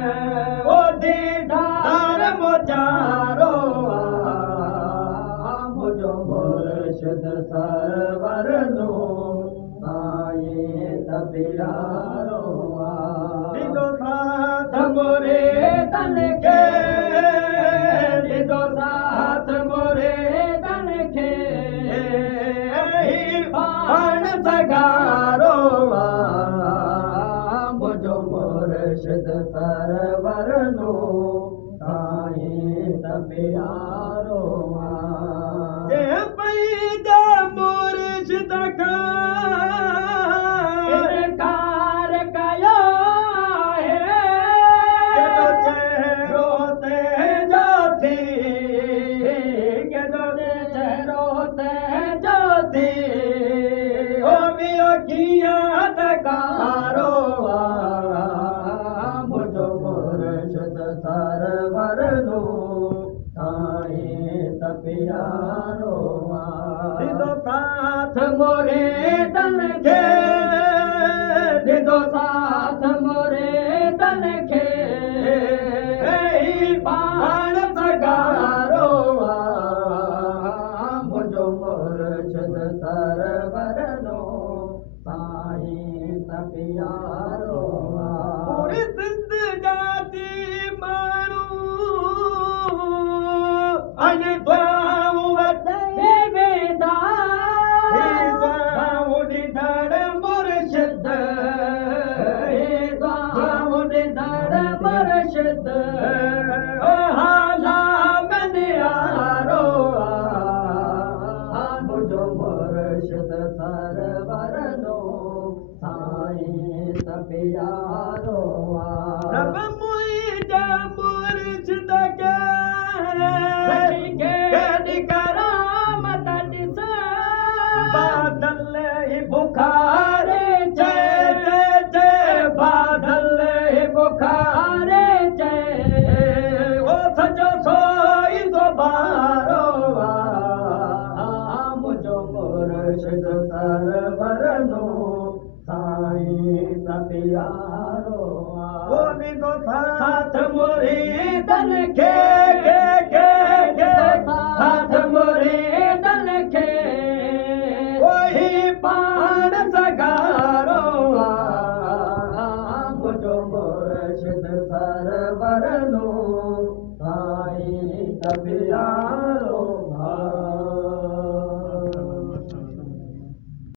ओ दीदार मुचारो मुझो मुर्शिद सरवर नो साईं त प्यारो दीदो साथ मोरे तन के दीदो साथ मोरे तन के पाण सगारो मुझो मुर्शिद सरवर नो साईं त प्यारो जे पैदा मुर्शिद का इनकार कयो है चेहरो ते ज्योति चेहरो ते ज्योति ओ मियो किया तकारो मुझो मुर्शिद सरवर नो साईं त प्यारो दीदो साथ मोरे तन के दीदो साथ मोरे तन के पाण सगारो मुझो मुर्शिद सरवर नो साईं त प्यारो पूरी जिंदगी माण्हू अन दुआऊं वठे वेंदा दुआऊं ॾींदड़ मुर्शिद दुआऊं ॾींदड़ मुर्शिद ओ हाला मनियारो मुझो मुर्शिद सरवर नो साईं त प्यारो रब मुंहिंजा मुर्शिद के करामत ॾिस बादल बुखारे चे बादल बुखारे चे ओ सजो सोई बारो मुझो मुर्शिद सरवर नो साईं त प्यारो ओ दीदो साथ मुरीदन के साथ मुरीदन के वही पाण सगारो मुझो मुर्शिद सरवर नो